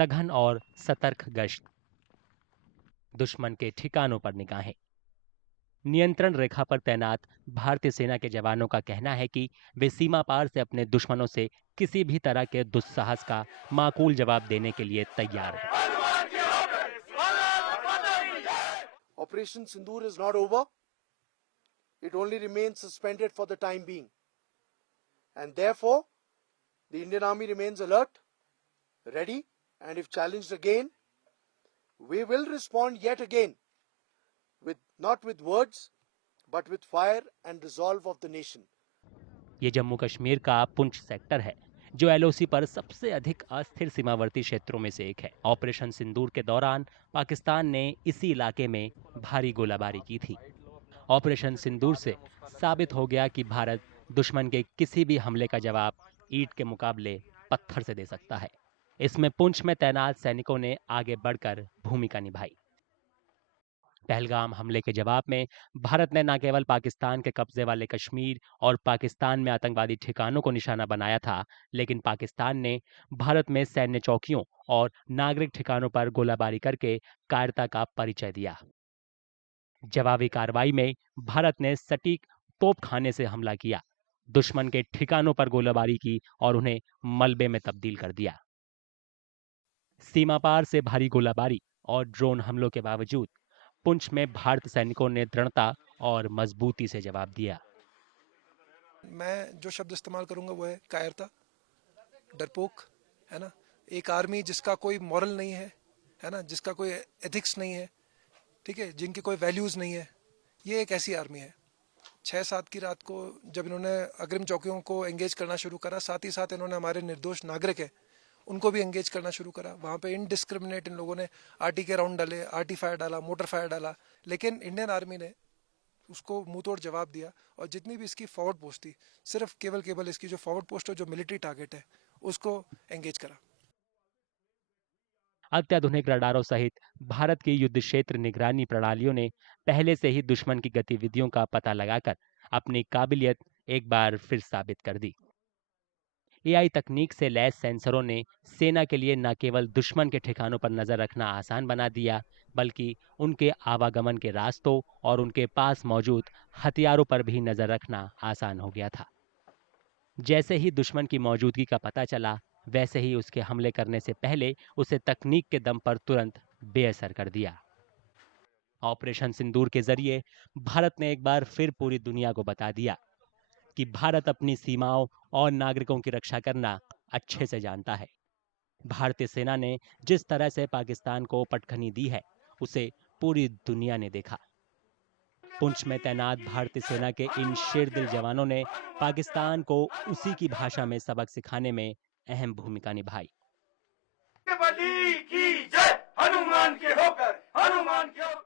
सघन और सतर्क गश्त, दुश्मन के ठिकानों पर निगाहें। नियंत्रण रेखा पर तैनात भारतीय सेना के जवानों का कहना है कि वे सीमा पार से अपने दुश्मनों से किसी भी तरह के दुस्साहस का माकूल जवाब देने के लिए तैयार हैं। Operation Sindoor is not over. It only remains suspended for the time being. And therefore, the Indian Army remains alert, ready, and if challenged again, we will respond yet again, not with words, but with fire and resolve of the nation. ये जम्मू कश्मीर का Poonch sector है, जो LOC पर सबसे अधिक अस्थिर सीमावर्ती क्षेत्रों में से एक है। ऑपरेशन सिंदूर के दौरान पाकिस्तान ने इसी इलाके में भारी गोलाबारी की थी। ऑपरेशन सिंदूर से साबित हो गया कि भारत दुश्मन के किसी भी हमले का जवाब ईंट के मुकाबले पत्थर से दे सकता है। इसमें पुंछ में तैनात सैनिकों ने आगे बढ़कर भूमिका निभाई। पहलगाम हमले के जवाब में भारत ने न केवल पाकिस्तान के कब्जे वाले कश्मीर और पाकिस्तान में आतंकवादी ठिकानों को निशाना बनाया था, लेकिन पाकिस्तान ने भारत में सैन्य चौकियों और नागरिक ठिकानों पर गोलाबारी करके कायरता का परिचय दिया। जवाबी कार्रवाई में भारत ने सटीक तोपखाने से हमला किया, दुश्मन के ठिकानों पर गोलाबारी की और उन्हें मलबे में तब्दील कर दिया। सीमा पार से भारी गोलाबारी और ड्रोन हमलों के बावजूद पुंछ में भारतीय सैनिकों ने दृढ़ता और मजबूती से जवाब दिया। मैं जो शब्द इस्तेमाल करूंगा वो है कायरता, डरपोक, है ना। एक आर्मी जिसका कोई मॉरल नहीं है ना, जिसका कोई एथिक्स नहीं है, ठीक है, जिनकी कोई वैल्यूज नहीं है, ये एक ऐसी आर्मी है। 6-7 की रात को जब इन्होंने अग्रिम चौकियों को एंगेज करना शुरू करा, साथ ही साथ इन्होंने हमारे निर्दोष नागरिक हैं उनको भी एंगेज करना शुरू करा। वहाँ पे इनडिस्क्रिमिनेट इन लोगों ने आरटी के राउंड डाले, आरटी फायर डाला, मोटर फायर डाला, लेकिन इंडियन आर्मी ने उसको मुंह तोड़ जवाब दिया। और जितनी भी इसकी फॉरवर्ड पोस्ट थी, सिर्फ केवल इसकी जो फॉरवर्ड पोस्ट है, जो मिलिट्री टारगेट है, उसको एंगेज करा। अत्याधुनिक रडारों सहित भारत की युद्ध क्षेत्र निगरानी प्रणालियों ने पहले से ही दुश्मन की गतिविधियों का पता लगाकर अपनी काबिलियत एक बार फिर साबित कर दी। एआई तकनीक से लैस सेंसरों ने सेना के लिए न केवल दुश्मन के ठिकानों पर नजर रखना आसान बना दिया, बल्कि उनके आवागमन के रास्तों और उनके पास मौजूद हथियारों पर भी नजर रखना आसान हो गया था। जैसे ही दुश्मन की मौजूदगी का पता चला, वैसे ही उसके हमले करने से पहले उसे तकनीक के दम पर तुरंत बेअसर कर दिया। ऑपरेशन सिंदूर के जरिए भारत ने एक बार फिर पूरी दुनिया को बता दिया कि भारत अपनी सीमाओं और नागरिकों की रक्षा करना अच्छे से जानता है। भारतीय सेना ने जिस तरह से पाकिस्तान को पटखनी दी है, उसे पूरी दुनिया ने देखा। पुंछ में तैनात भारतीय सेना के इन शेरदिल जवानों ने पाकिस्तान को उसी की भाषा में सबक सिखाने में अहम भूमिका निभाई। बली की जय, हनुमान के होकर, हनुमान के होकर।